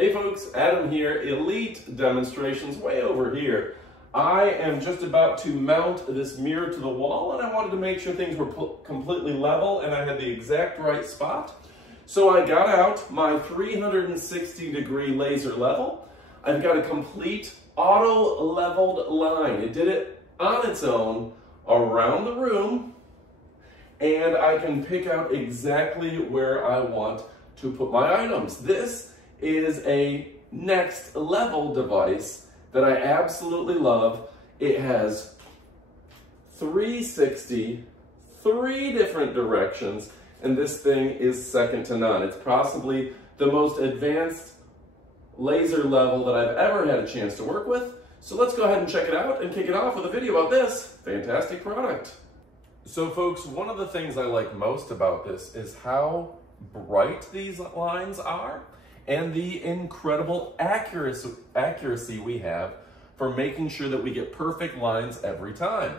Hey folks, Adam here, Elite Demonstrations way over here. I am just about to mount this mirror to the wall and I wanted to make sure things were completely level and I had the exact right spot. So I got out my 360-degree laser level. I've got a complete auto-leveled line. It did it on its own around the room and I can pick out exactly where I want to put my items. This is a next level device that I absolutely love. It has 360, 3 different directions, and this thing is second to none. It's possibly the most advanced laser level that I've ever had a chance to work with. So let's go ahead and check it out and kick it off with a video about this fantastic product. So folks, one of the things I like most about this is how bright these lines are and the incredible accuracy we have for making sure that we get perfect lines every time.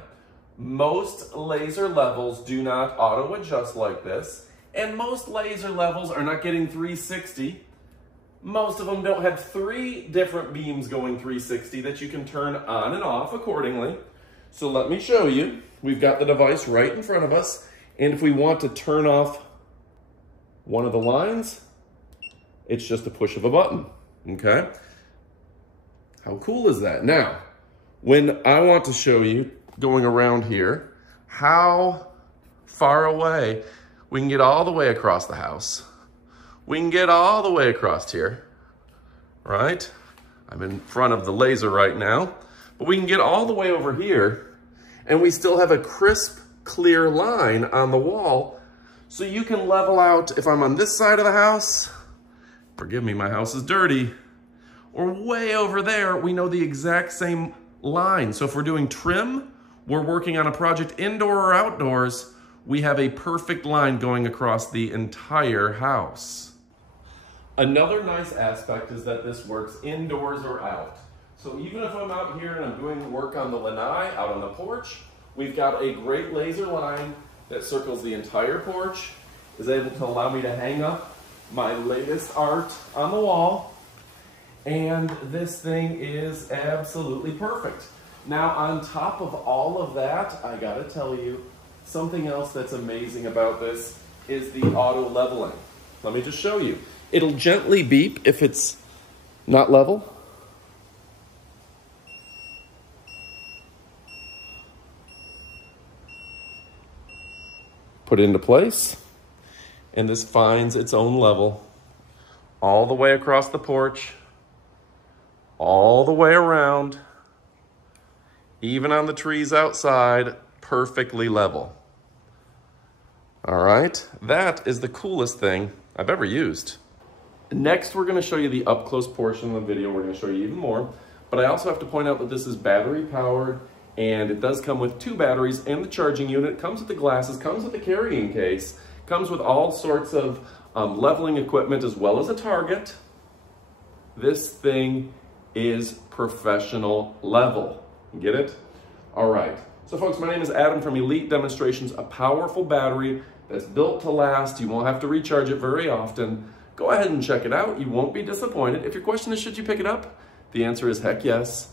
Most laser levels do not auto adjust like this, and most laser levels are not getting 360. Most of them don't have 3 different beams going 360 that you can turn on and off accordingly. So let me show you. We've got the device right in front of us, and if we want to turn off one of the lines, it's just a push of a button, okay? How cool is that? Now, when I want to show you, going around here, how far away we can get all the way across the house. We can get all the way across here, right? I'm in front of the laser right now, but we can get all the way over here, and we still have a crisp, clear line on the wall, so you can level out, if I'm on this side of the house, forgive me, my house is dirty, or way over there, we know the exact same line. So if we're doing trim, we're working on a project indoor or outdoors, we have a perfect line going across the entire house. Another nice aspect is that this works indoors or out. So even if I'm out here and I'm doing work on the lanai, out on the porch, we've got a great laser line that circles the entire porch, is able to allow me to hang up my latest art on the wall, and this thing is absolutely perfect. Now, on top of all of that, I gotta tell you, something else that's amazing about this is the auto leveling. Let me just show you. It'll gently beep if it's not level. Put it into place. And this finds its own level all the way across the porch, all the way around, even on the trees outside, perfectly level. All right, that is the coolest thing I've ever used. Next, we're gonna show you the up-close portion of the video. We're gonna show you even more, but I also have to point out that this is battery powered, and it does come with 2 batteries and the charging unit, comes with the glasses, comes with the carrying case, comes with all sorts of leveling equipment as well as a target. This thing is professional level. Get it? All right. So folks, my name is Adam from Elite Demonstrations, a powerful battery that's built to last. You won't have to recharge it very often. Go ahead and check it out. You won't be disappointed. If your question is, should you pick it up? The answer is heck yes.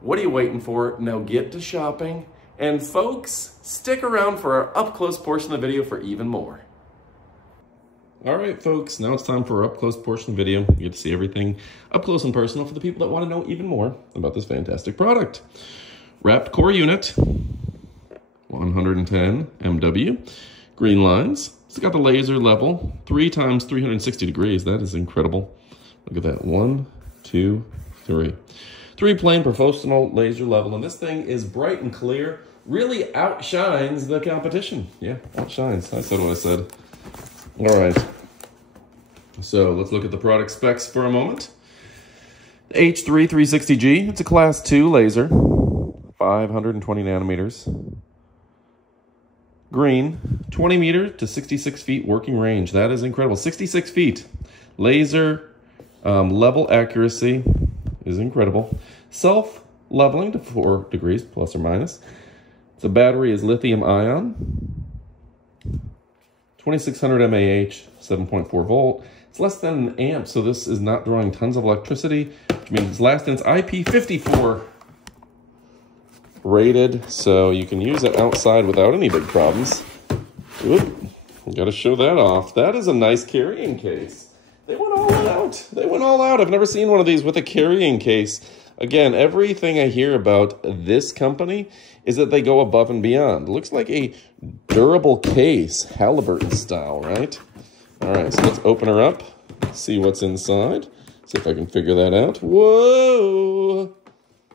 What are you waiting for? Now get to shopping. And folks, stick around for our up-close portion of the video for even more. All right, folks, now it's time for our up-close portion of the video. You get to see everything up close and personal for the people that want to know even more about this fantastic product. Wrapped core unit, 110 MW, green lines. It's got the laser level, 3 times 360 degrees. That is incredible. Look at that, 1, 2, 3. 3 plain professional laser level, and this thing is bright and clear, really outshines the competition. Yeah, outshines. I said what I said. All right, so let's look at the product specs for a moment. The H3 360G, it's a class 2 laser, 520 nanometers. Green, 20 meter to 66 feet working range. That is incredible, 66 feet. Laser level accuracy is incredible. Self-leveling to 4 degrees, plus or minus. The battery is lithium ion. 2600 mAh, 7.4 volt, It's less than an amp, so this is not drawing tons of electricity, which means last in's IP54 rated, so you can use it outside without any big problems. Oop, got to show that off. That is a nice carrying case. They went all out. They went all out. I've never seen one of these with a carrying case. Again, everything I hear about this company is that they go above and beyond. It looks like a durable case, Halliburton style, right? All right, so let's open her up, see what's inside. See if I can figure that out. Whoa!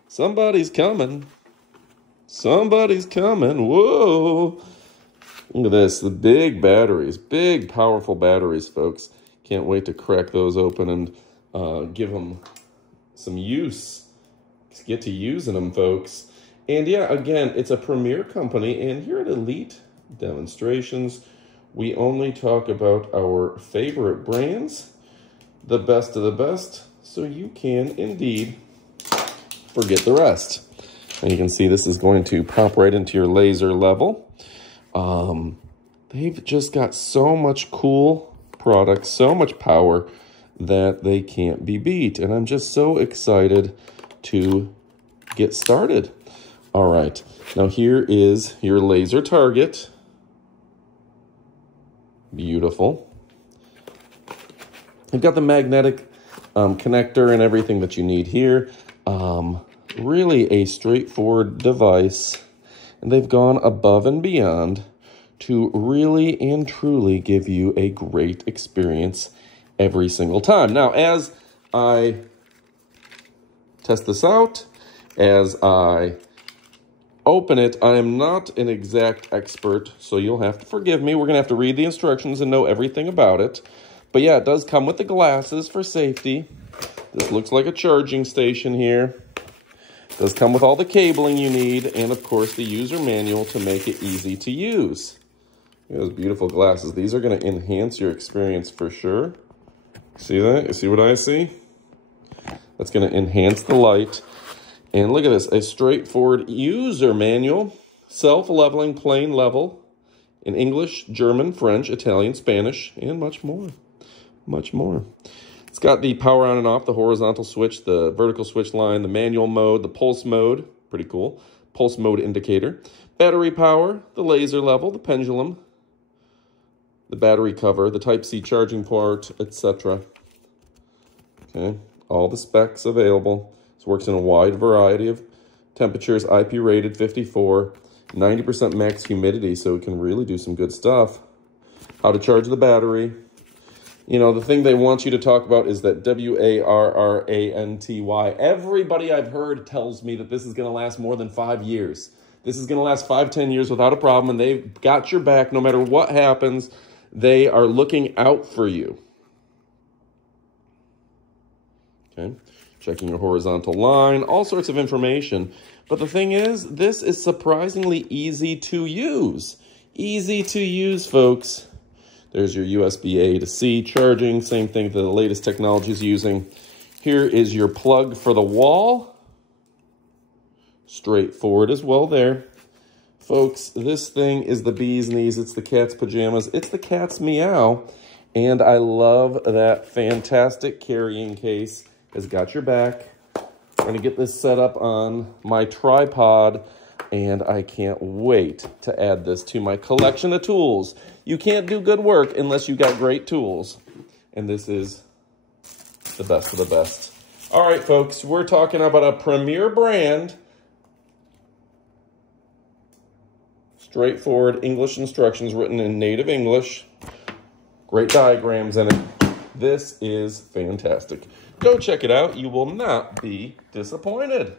Somebody's coming. Somebody's coming. Whoa! Look at this, the big batteries, big, powerful batteries, folks. Can't wait to crack those open and give them some use. Let's get to using them, folks. And yeah, again, it's a premier company, and here at Elite Demonstrations, we only talk about our favorite brands, the best of the best, so you can indeed forget the rest. And you can see this is going to pop right into your laser level. They've just got so much cool product, so much power that they can't be beat. And I'm just so excited to get started. All right, now here is your laser target. Beautiful. You've got the magnetic connector and everything that you need here. Really a straightforward device. And they've gone above and beyond to really and truly give you a great experience every single time. Now, as I test this out, as I open it, I am not an exact expert, so you'll have to forgive me. We're going to have to read the instructions and know everything about it. But yeah, it does come with the glasses for safety. This looks like a charging station here. It does come with all the cabling you need, and of course the user manual to make it easy to use. Look at those beautiful glasses. These are going to enhance your experience for sure. See that? You see what I see? That's going to enhance the light. And look at this, a straightforward user manual, self-leveling plane level in English, German, French, Italian, Spanish, and much more. Much more. It's got the power on and off, the horizontal switch, the vertical switch line, the manual mode, the pulse mode, pretty cool, pulse mode indicator, battery power, the laser level, the pendulum, the battery cover, the Type-C charging port, etc. Okay, all the specs available. This works in a wide variety of temperatures, IP rated 54, 90% max humidity, so it can really do some good stuff. How to charge the battery. You know, the thing they want you to talk about is that WARRANTY. Everybody I've heard tells me that this is going to last more than 5 years. This is going to last 5-10 years without a problem, and they've got your back no matter what happens. They are looking out for you. Okay, checking your horizontal line, all sorts of information. But the thing is, this is surprisingly easy to use. Easy to use, folks. There's your USB-A to C charging, same thing that the latest technology is using. Here is your plug for the wall. Straightforward as well there. Folks, this thing is the bee's knees, it's the cat's pajamas, it's the cat's meow. And I love that fantastic carrying case. It's got your back. I'm gonna get this set up on my tripod, and I can't wait to add this to my collection of tools. You can't do good work unless you got great tools. And this is the best of the best. All right, folks, we're talking about a premier brand. Straightforward English instructions written in native English. Great diagrams in it. This is fantastic. Go check it out. You will not be disappointed.